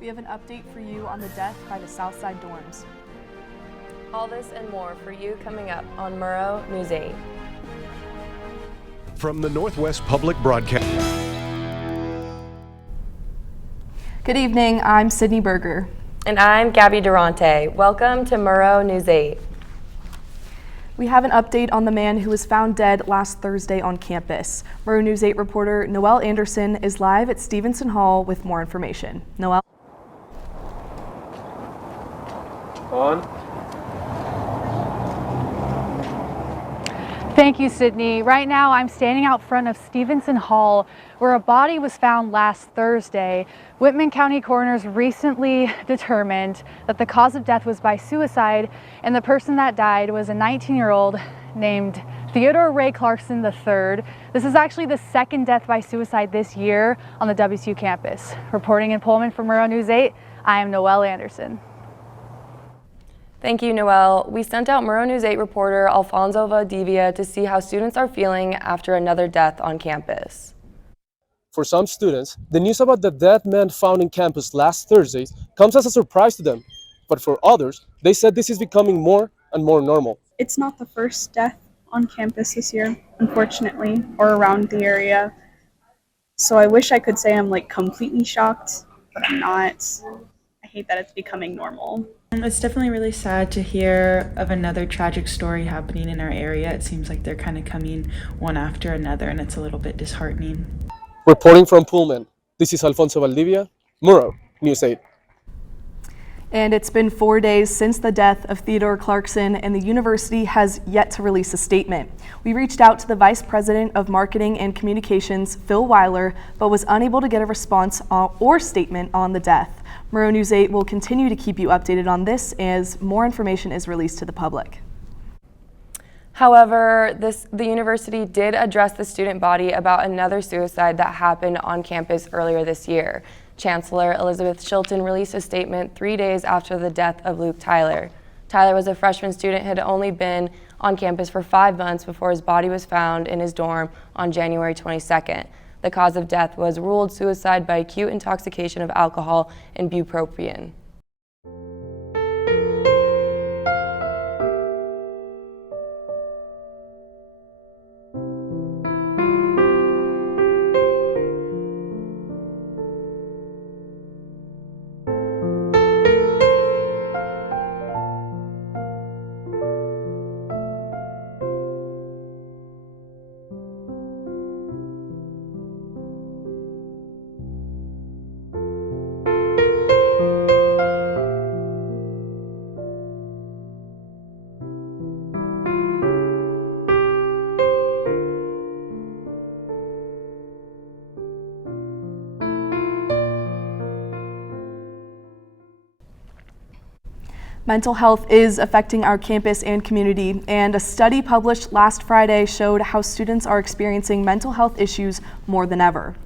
We have an update for you on the death by the Southside dorms. All this and more for you coming up on Murrow News 8. From the Northwest Public Broadcast. Good evening, I'm Sydney Berger. And I'm Gabby Durante. Welcome to Murrow News 8. We have an update on the man who was found dead last Thursday on campus. Murrow News 8 reporter Noelle Anderson is live at Stevenson Hall with more information. Noelle? On. Thank you, Sydney. Right now I'm standing out front of Stevenson Hall where a body was found last Thursday. Whitman County coroners recently determined that the cause of death was by suicide, and the person that died was a 19-year-old named Theodore Ray Clarkson III. This is actually the second death by suicide this year on the WSU campus. Reporting in Pullman for Murrow News 8, I am Noelle Anderson. Thank you, Noelle. We sent out Murrow News 8 reporter Alfonso Valdivia to see how students are feeling after another death on campus. For some students, the news about the dead man found in campus last Thursday comes as a surprise to them. But for others, they said this is becoming more and more normal. It's not the first death on campus this year, unfortunately, or around the area. So I wish I could say I'm completely shocked, but I'm not. I hate that it's becoming normal. It's definitely really sad to hear of another tragic story happening in our area. It seems like they're kind of coming one after another, and it's a little bit disheartening. Reporting from Pullman, this is Alfonso Valdivia, Murrow News 8. And it's been 4 days since the death of Theodore Clarkson, and the university has yet to release a statement. We reached out to the Vice President of Marketing and Communications, Phil Weiler, but was unable to get a response or statement on the death. Murrow News 8 will continue to keep you updated on this as more information is released to the public. However, the university did address the student body about another suicide that happened on campus earlier this year. Chancellor Elizabeth Shilton released a statement 3 days after the death of Luke Tyler. Tyler was a freshman student, had only been on campus for 5 months before his body was found in his dorm on January 22nd. The cause of death was ruled suicide by acute intoxication of alcohol and bupropion. Mental health is affecting our campus and community, and a study published last Friday showed how students are experiencing mental health issues more than ever.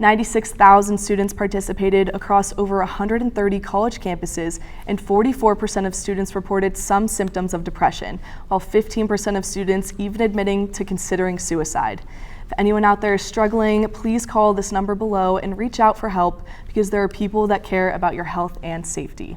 96,000 students participated across over 130 college campuses, and 44% of students reported some symptoms of depression, while 15% of students even admitting to considering suicide. If anyone out there is struggling, please call this number below and reach out for help, because there are people that care about your health and safety.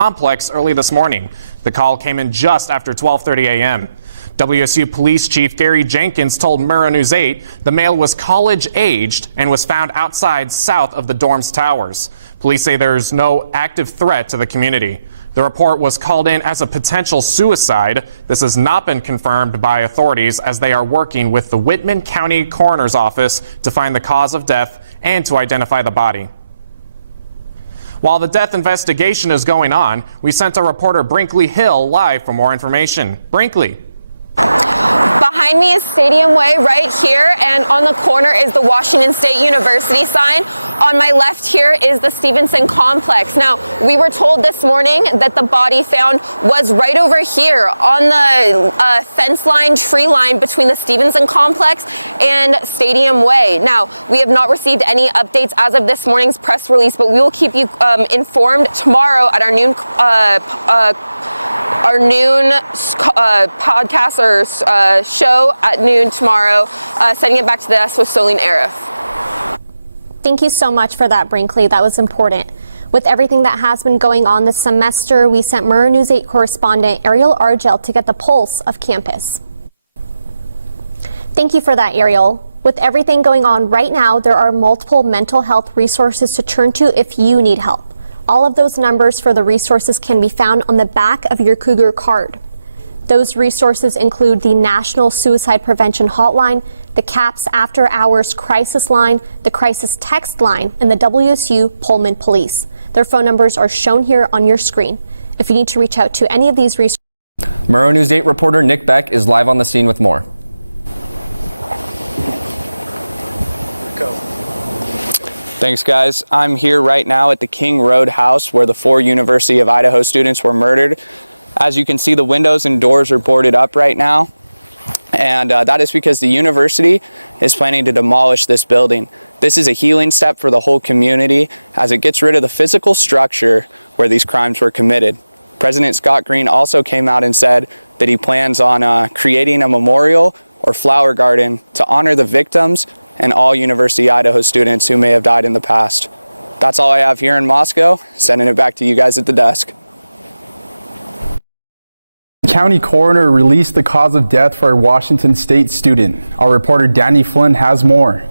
Complex early this morning. The call came in just after 12:30 a.m. WSU Police Chief Gary Jenkins told Murrow News 8 the male was college-aged and was found outside south of the dorm's towers. Police say there's no active threat to the community. The report was called in as a potential suicide. This has not been confirmed by authorities, as they are working with the Whitman County Coroner's Office to find the cause of death and to identify the body. While the death investigation is going on, we sent our reporter Brinkley Hill live for more information. Brinkley. Behind me is Stadium Way right here, and on the corner is the Washington State University sign. On my left here is the Stevenson complex. Now, we were told this morning that the body found was right over here on the fence line, tree line between the Stevenson complex and Stadium Way. Now, we have not received any updates as of this morning's press release, but we will keep you informed tomorrow at our noon podcast or show at noon tomorrow. Sending it back to the desk with Solene Arif. Thank you so much for that, Brinkley. That was important. With everything that has been going on this semester, we sent Murrow News 8 correspondent Ariel Argel to get the pulse of campus. Thank you for that, Ariel. With everything going on right now, there are multiple mental health resources to turn to if you need help. All of those numbers for the resources can be found on the back of your Cougar card. Those resources include the National Suicide Prevention Hotline, the CAPS After Hours Crisis Line, the Crisis Text Line, and the WSU Pullman Police. Their phone numbers are shown here on your screen. If you need to reach out to any of these resources. Murrow News 8 reporter Nick Beck is live on the scene with more. Thanks, guys. I'm here right now at the King Road house where the 4 University of Idaho students were murdered. As you can see, the windows and doors are boarded up right now, and that is because the university is planning to demolish this building. This is a healing step for the whole community as it gets rid of the physical structure where these crimes were committed. President Scott Green also came out and said that he plans on creating a memorial or flower garden to honor the victims and all University of Idaho students who may have died in the past. That's all I have here in Moscow. Sending it back to you guys at the desk. County coroner released the cause of death for a Washington State student. Our reporter Danny Flynn has more.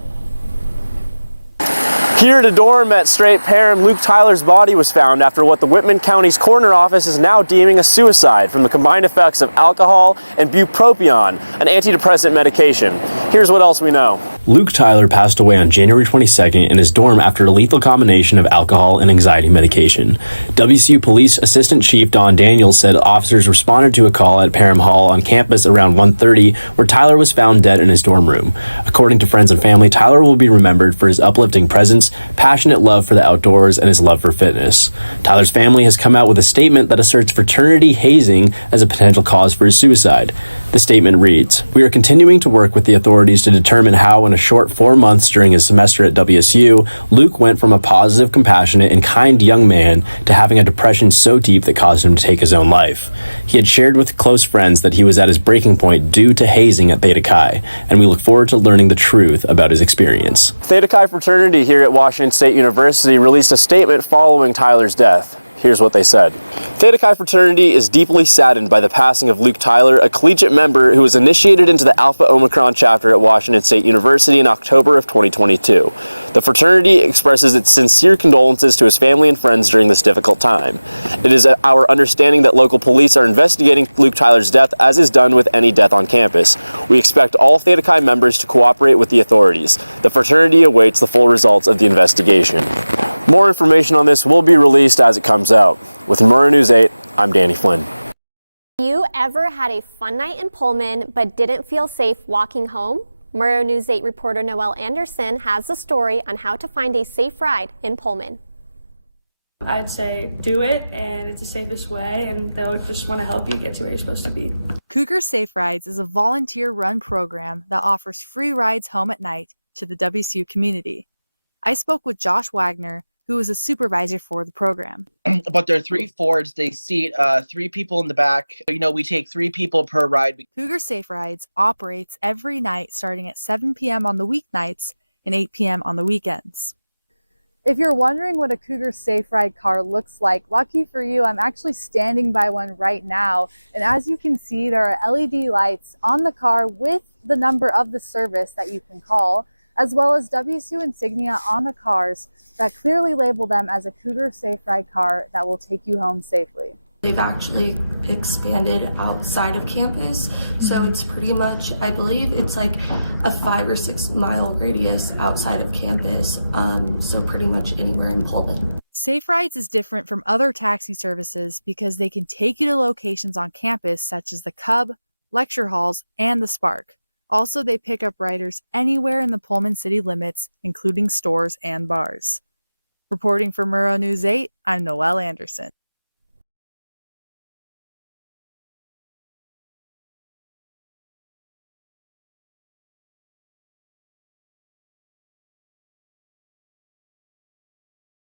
Here at a dorm at Strait Perham, Luke Tyler's body was found after what the Whitman County's coroner office is now deeming a suicide from the combined effects of alcohol and bupropion, an antidepressant medication. Here's what else we know. Luke Tyler passed away on January 22nd in his dorm after a lethal combination of alcohol and anxiety medication. WSU Police Assistant Chief Don Daniels said officers responded to a call at Perham Hall on campus around 1:30 where Tyler was found dead in his dorm room. According to friends and family, Tyler will be remembered for his uplifting presence, passionate love for the outdoors, and his love for fitness. Tyler's family has come out with a statement that asserts fraternity hazing as a potential cause for his suicide. The statement reads, "We are continuing to work with the authorities to determine how in a short 4 months during his semester at WSU, Luke went from a positive, compassionate, and kind young man to having a depression so deep that caused him to take his own life. He had shared with close friends that he was at his breaking point due to hazing at Theta Chi, and we look forward to learning the truth about his experience." Theta Chi fraternity here at Washington State University released a statement following Tyler's death. Here's what they said. Theta Chi fraternity is deeply saddened by the passing of Luke Tyler, a collegiate member who was initiated into the Alpha Omicron chapter at Washington State University in October of 2022. The fraternity expresses its sincere condolences to his family and friends during this difficult time. It is our understanding that local police are investigating Luke Tyler's death as is done with any death on campus. We expect all Theta Chi members to cooperate with the authorities. The fraternity awaits the full results of the investigation. More information on this will be released as it comes out. With Murrow News 8, I'm Danny Flynn. You ever had a fun night in Pullman but didn't feel safe walking home? Murrow News 8 reporter Noelle Anderson has a story on how to find a safe ride in Pullman. I'd say do it, and it's the safest way, and they'll just want to help you get to where you're supposed to be. Cougar Safe Rides is a volunteer-run program that offers free rides home at night to the WSU community. I spoke with Josh Wagner, who is a supervisor for the program. But there are 3 Fords. They seat 3 people in the back. We take 3 people per ride. Cougar Safe Rides operates every night starting at 7 p.m. on the weeknights and 8 p.m. on the weekends. If you're wondering what a Cougar Safe Ride car looks like, lucky for you, I'm actually standing by one right now. And as you can see, there are LED lights on the car with the number of the service that you can call, as well as WSU insignia on the cars that clearly label them as a Cougar Safe Ride car that will take you home safely. They've actually expanded outside of campus, so it's pretty much, I believe it's like a 5 or 6 mile radius outside of campus, so pretty much anywhere in Pullman. Safe Rides is different from other taxi services because they can take you to locations on campus such as the Cub, lecture halls, and the Spark. Also, they pick up riders anywhere in the Pullman city limits, including stores and bars. Reporting for Murrow News 8, I'm Noelle Anderson.